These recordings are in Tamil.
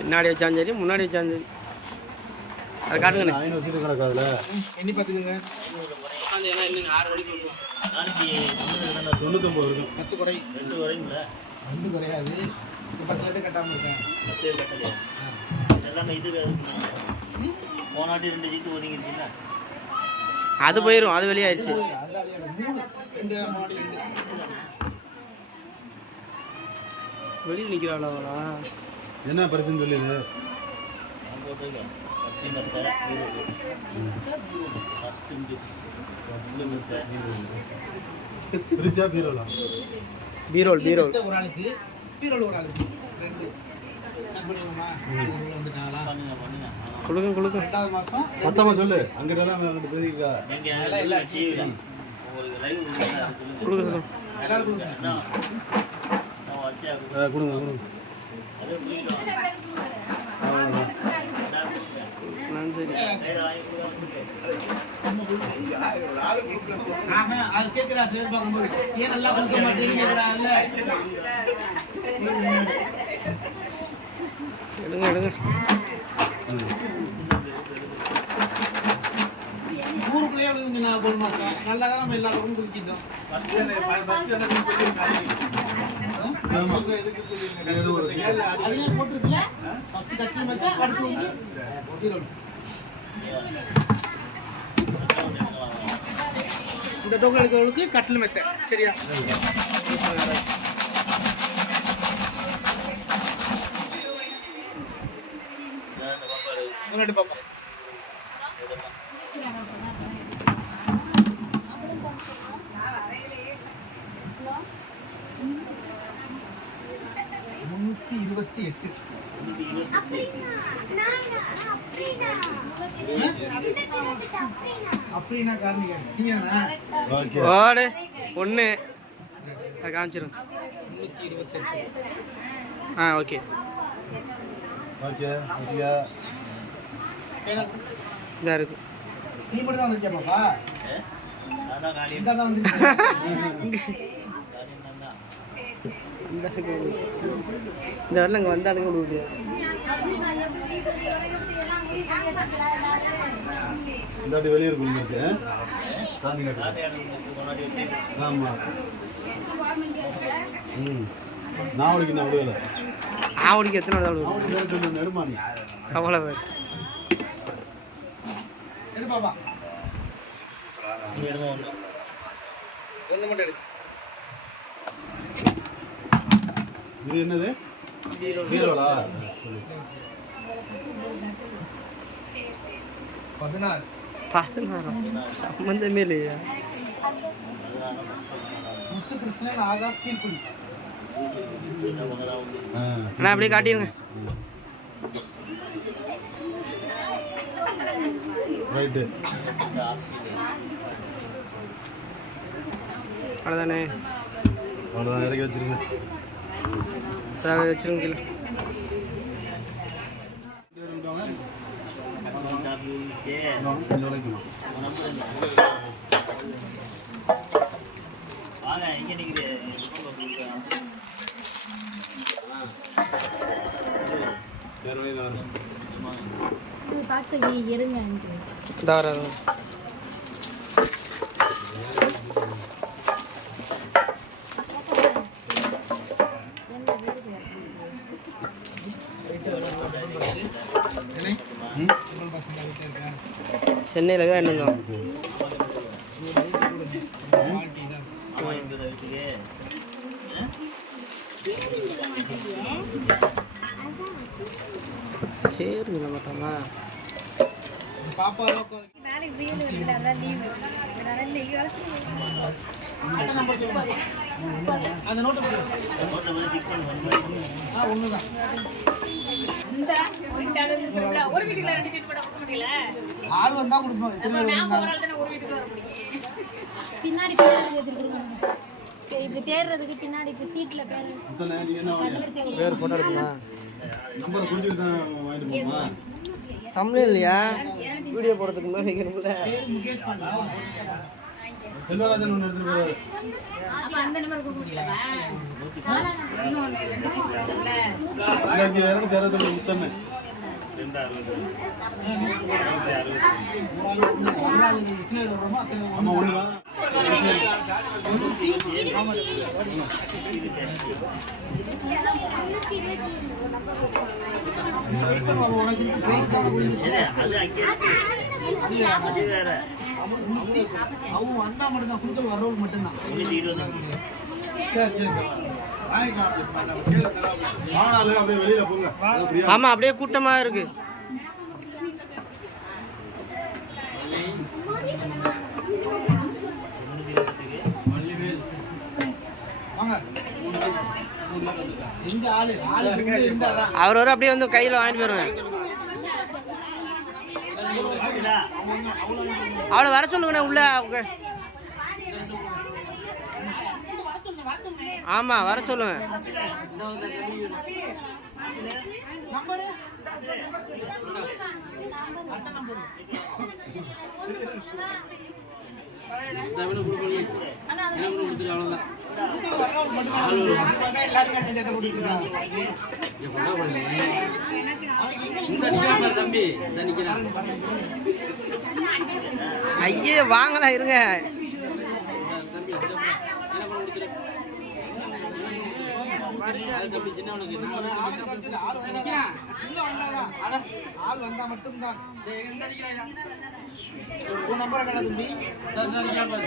பின்னாடி வச்சாலும் சரி முன்னாடி வச்சாலும் சரி. அதை காட்டுங்க. 500 சீட்டு கிடக்காதுல எண்ணி பார்த்துக்குங்க. இன்னும் 6 மணிக்கு நாளைக்கு 99 இருக்கும். 10 குறை 2 குறைங்கள 2 குறையாது. 10 ரேட்டு கட்டாமல் இருக்கேன். 10 கட்டலையா? எல்லாமே இது போனாட்டி 2 சீட்டு ஒதுங்கிருச்சுல்ல, அது போயிடும். அது வெளியாயிருச்சு. வெளியில் நிற்கிறாளா? என்ன பிரச்சனை சொல்லிடு. பீரோல் பீரோல் ஒரு ஆளுக்கு பீரோல் ஒரு ஆளுக்கு 2 கொடுங்க கொடுங்க. 2வது மாதம் சத்தமா சொல்லு. அங்கிட்ட தான் அங்கிட்டு போயிருக்கா. கொடுங்க எல்லாரும் கொடுங்க கொடுங்க. சரி. அது கேட்குறா சார் பார்க்கும்போது ஏன் நல்லா கொடுக்க மாட்டேங்கிறாங்கல்ல. எடுங்க எடுங்க. ஊருக்குள்ளேயே விழுதுங்க. நான் போன மாதம் நல்லா தான் நம்ம எல்லா பக்கமும் குடிக்கிட்டோம். அதுலேயே போட்டுருக்குல்ல. ஃபஸ்ட்டு கட்சியில் வச்சா அடுத்து வந்து இந்த டோக்கன் எடுக்கிறவங்களுக்கு கட்டில் மெத்த. சரியா? முன்னாடி பார்ப்போம். அப்படின்னா ஓடு ஒன்று காமிச்சிடும். 328. ஓகே ஓகே இதாக இருக்கு. நீ மட்டும் தான் வந்திருக்கியா பாப்பா? இந்த தான் வந்திருக்கேன். இந்த வரல இங்கே வந்தாலுங்க விடுவியா? இந்த வாட்டி வெளியே இருக்கு. ஆமாம். நாவடிக்கு நான் விடுவேன். ஆவடிக்கு எத்தனை நாள் விடுவேன்? நெடுமானி அவ்வளோ பேர். பாப்பா ஒன்று மட்டும் எடுத்து. இது என்னது? பீரோலா? 16 சம்பந்தமே இல்லையா? முத்துகிருஷ்ணன் ஆகாஷ் கீழ்குடி. அண்ணா அப்படியே காட்டிடுங்க. ரைட்டு. அவ்வளோதானே? அவ்வளோதான். இறக்கி வச்சிருங்க. வச்சிருங்க கீழே. சென்னையில் என்ன தான் சரி மாட்டோமா? பாப்பா அந்த நோட்டு ஒண்ணுதான். ஒரு வீட்டுக்குள்ள 2 சீட் போட முடியல. ஆள் வந்தா கொடுப்பாங்க. நாங்க ஒரு ஆள் தானே ஒரு வீட்டுக்கு வர முடியும். பின்னாடி வச்சிருக்கீங்க. இது தேடுறதுக்கு பின்னாடி இப்போ சீட்ல பேர் போட்டோ எடுக்கணுமா? நம்பரை குடிச்சிட்டு தான் வாங்கிட்டு போமா? தமிழ் இல்லையா? வீடியோ போடுறதுக்கு முன்னாடி வைக்கணும்ல. முகேஷ் பண்ணா செல்வராஜன் ஒன்று எடுத்துட்டு போறாரு. அப்ப அந்த நம்பர் கொடுக்க முடியலமா? இன்னொன்னு 2 ஜிபி இருக்குல்ல. இங்க 260 முத்தண்ணே 260 ஆமா ஒண்ணுதான் அது அங்கே இருக்கு. அது வேற அவங்க வந்தா மட்டும் தான் குடுக்கல் வரவங்க மட்டும் தான் 320 வானால அப்படியே வெளியில போங்க அப்படியே ஆமா அப்படியே கூட்டமா இருக்கு. வாங்க இந்த ஆளு இந்த அவர் அப்படியே வந்து கையில வாங்கிட்டு போயிருவேன். அவளை வர சொல்லுங்கண்ணே உள்ள. அவங்க ஆமா வர சொல்லுங்க. நம்பர் ஐயே வாங்கலாம் இருங்க. ஆள் வந்தா மட்டும்தான் நம்பர் என்ன தம்பி நம்பர்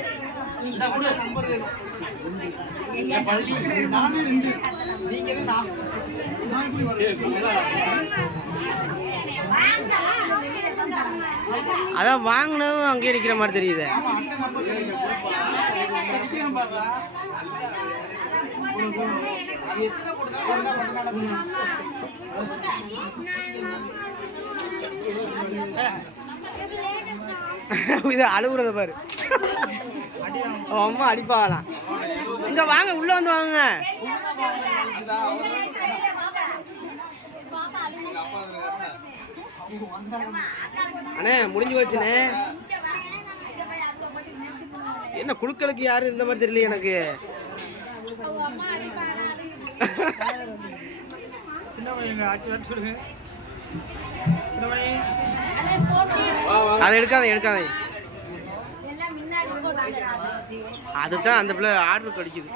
நானே 2 நீங்க 4 அதான் வாங்கினதும் அங்கேயே நிக்கிற மாதிரி தெரியுது. இது அழுகுறத பாரு. அம்மா அடிப்பாங்களாம். இங்க வாங்க உள்ள வந்து வாங்க. அண்ணே முடிஞ்சு போச்சுண்ணே. என்ன குழுக்களுக்கு யாரும் இருந்த மாதிரி தெரியல எனக்கு. அதை எடுக்காத. அதுதான் அந்த பிள்ளை ஆர்டர் கிடைக்குது.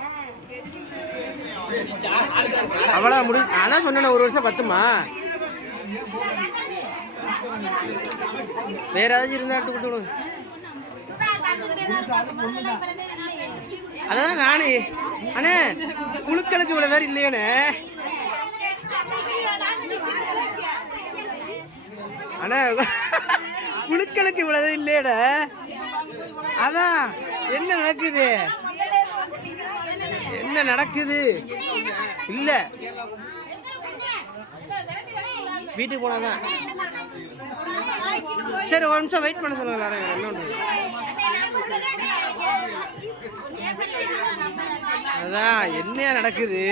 அவ்வளோ அதான் சொன்னேன் 1 வருஷம் பத்துமா. வேற ஏதாச்சும் இருந்தா எடுத்து கொடுத்து விடுங்க. அதான் நானே அண்ணே குழுக்களுக்கு இவ்வளவு பேர் இல்லையோண்ணே. அண்ணா குழுக்களுக்கு இவ்வளவு இல்லையட. அதான் என்ன நடக்குது இல்ல வீட்டுக்கு போனாதான். சரி 1 நிமிஷம் வெயிட் பண்ண சொல்லுங்க எல்லாரும். அதான் என்ன நடக்குது.